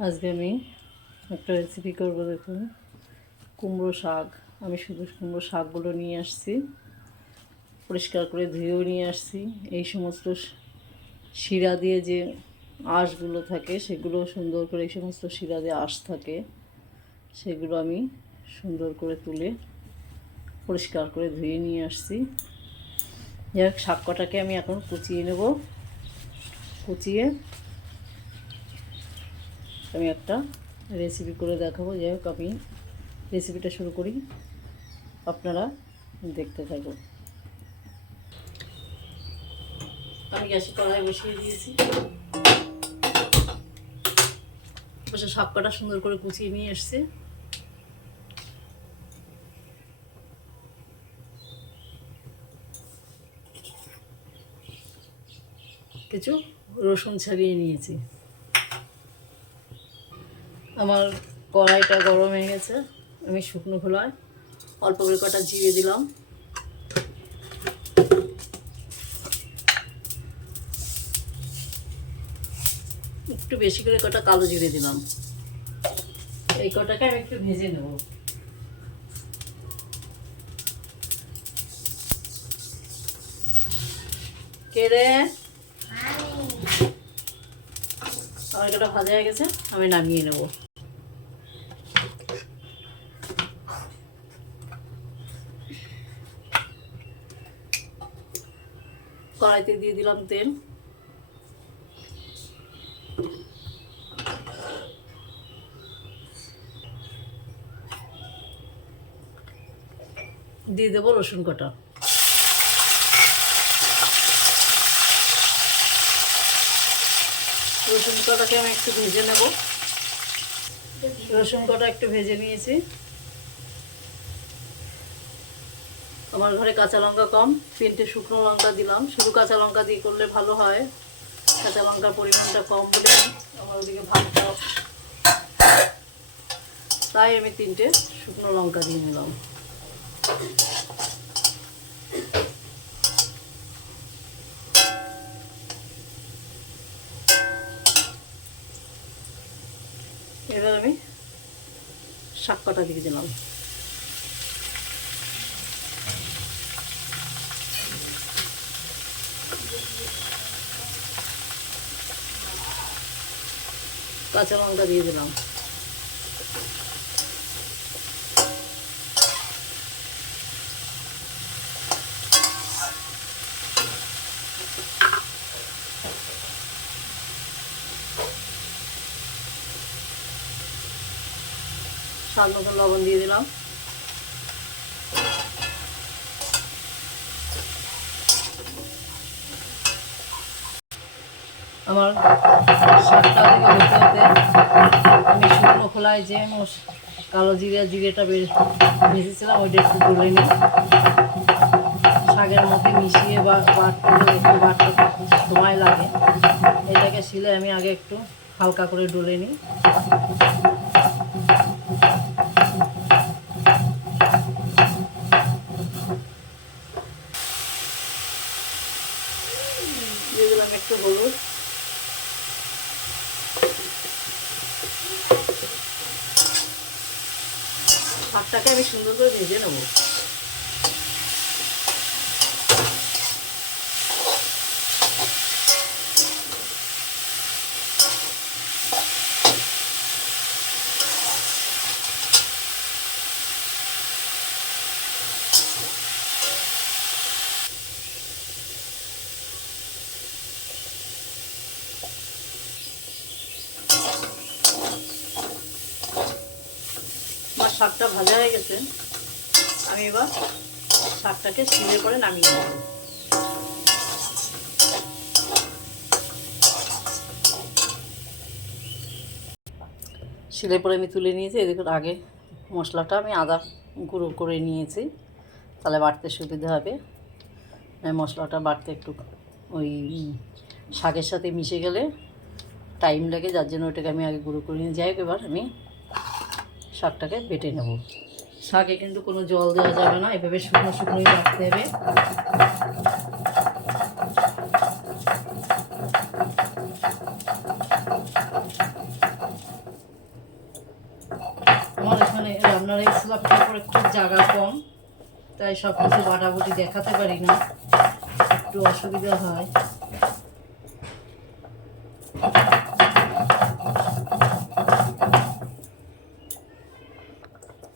আজকে আমি একটা রেসিপি করব, দেখুন। কুমড়ো শাক। আমি শুধু কুমড়ো শাকগুলো নিয়ে আসছি। পরিষ্কার করে ধুয়েও নিয়ে আসছি। এই সমস্ত শিরা দিয়ে যে আঁশগুলো থাকে, সেগুলো সুন্দর করে, এই সমস্ত শিরা দিয়ে আঁশ থাকে, সেগুলো আমি সুন্দর করে তুলে পরিষ্কার করে ধুয়ে নিয়ে আসছি। যাই হোক, শাক কটাকে আমি এখন কুচিয়ে নেব। কুচিয়ে আমি একটা রেসিপি করে দেখাবো, যাই হোক আমি রেসিপিটা শুরু করি। আপনারা দেখতে থাকুন। আমি গ্যাসে কড়াই বসিয়ে দিয়েছি। বসে শাক কটা সুন্দর করে কুচিয়ে নিয়ে এসছে। কিছু রসুন ছাড়িয়ে নিয়েছি। আমার কড়াইটা গরম হয়ে গেছে। আমি শুকনো খোলায় অল্প করে কটা জিরে দিলাম। একটু বেশি করে কটা কালো জিরে দিলাম। এই কটাকে আমি একটু ভেজে নেব। কে রে ভাজা হয়ে গেছে, আমি নামিয়ে নেব। কড়াইতে দিয়ে দিলাম তেল। দিয়ে দেবো রসুন কটা। রসুন কটাকে আমি একটু ভেজে নেব। রসুন কটা একটু ভেজে নিয়েছি। আমার ঘরে কাঁচা লঙ্কা কম, তিনটে শুকনো লঙ্কা দিলাম। শুধু কাঁচা লঙ্কা দিয়ে করলে ভালো হয়। কাঁচা লঙ্কার পরিমাণটা কম বলে আমার ওদিকে ভাতটা তাই আমি তিনটে শুকনো লঙ্কা দিয়ে নিলাম। এবার আমি শাক কাটা দিয়ে দিলাম। কাঁচা লঙ্কা দিয়ে দিলাম। স্বাদ মতন লবণ দিয়ে দিলাম। আমার থেকে হতে আমি শুকনো খোলায় যে কালো জিরা, জিরেটা ভেজেছিলাম, ওইটা একটু তুলে নিই। শাকের মধ্যে মিশিয়ে বা বাটতে একটু সময় লাগে। এটাকে শিলে আমি আগে একটু হালকা করে ডলে নিই দিয়ে দিলাম একটু হলুদ শাকটাকে আমি সুন্দর করে ভেজে নেব। শাকটা ভাজা হয়ে গেছে, আমি এবার শাকটাকে শিলে করে নামিয়ে নেব। শিলে পরে আমি তুলে নিয়েছি এদিকে আগে মশলাটা আমি আদা গুঁড়ো করে নিয়েছি, তাহলে বাটতে সুবিধা হবে। আমি মশলাটা বাটতে একটু ওই শাকের সাথে মিশে গেলে টাইম লাগে, যার জন্য ওটাকে আমি আগে গুঁড়ো করে নিয়ে যাই এবার আমি শাকটাকে বেটে নেব। শাকে কিন্তু কোনো জল দেওয়া যাবে না, এভাবে শুকনো শুকনোই রাখতে হবে। আমার এখানে রান্নার এই স্লাবটার উপর একটু জায়গা কম, তাই সব কিছু বাটাবুটি দেখাতে পারি না, একটু অসুবিধা হয়।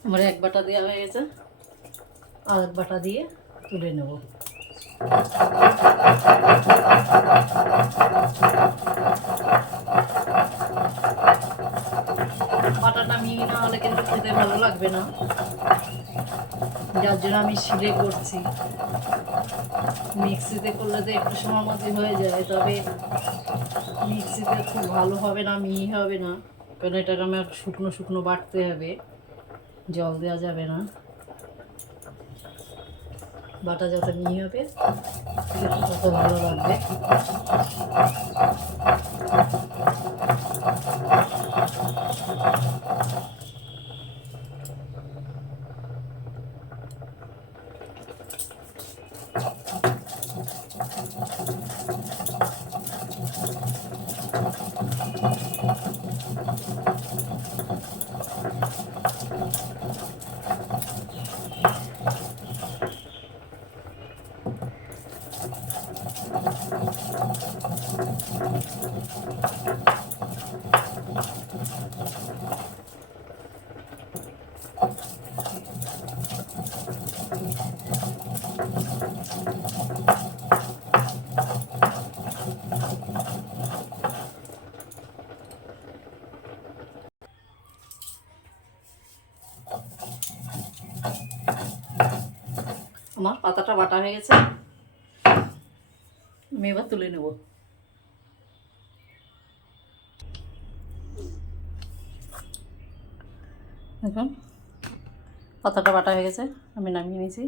আমার এক বাটা দেওয়া হয়ে গেছে। আর এক বাটা দিয়ে তুলে নেব। বাটাটা মিহি না হলে কিন্তু খেতে ভালো লাগবে না। যার জন্য আমি শিলে করছি। মিক্সিতে করলে তো একটু সময় হয়ে যায়, তবে মিক্সিতে খুব ভালো হবে না, মিহি হবে না। কারণ এটা আমার শুকনো শুকনো বাটতে হবে। জল দেওয়া যাবে না। বাটা যত নিয়ে হবে তত ভালো লাগবে। আমার পাতাটা বাটা হয়ে গেছে। আমি এবার তুলে নেব। দেখুন পাতাটা বাটা হয়ে গেছে, আমি নামিয়ে নিয়েছি।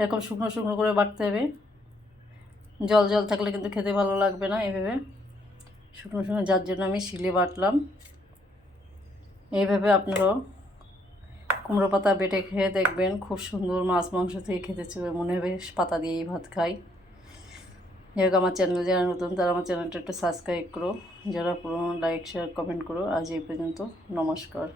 এরকম শুকনো শুকনো করে বাটতে হবে। জল জল থাকলে কিন্তু খেতে ভালো লাগবে না এইভাবে শুকনো শুকনো যার জন্য আমি শিলে বাটলাম। এইভাবে আপনারাও কুমড়ো পাতা বেটে খেয়ে দেখবেন, খুব সুন্দর মাছ মাংস থেকে খেতে মনে হবে, পাতা দিয়েই ভাত খাই। যেহেতু আমার চ্যানেল যারা নতুন, তারা আমার চ্যানেলটা একটু সাবস্ক্রাইব করো। যারা পুরোনো লাইক শেয়ার কমেন্ট করো। আজ এই পর্যন্ত। নমস্কার।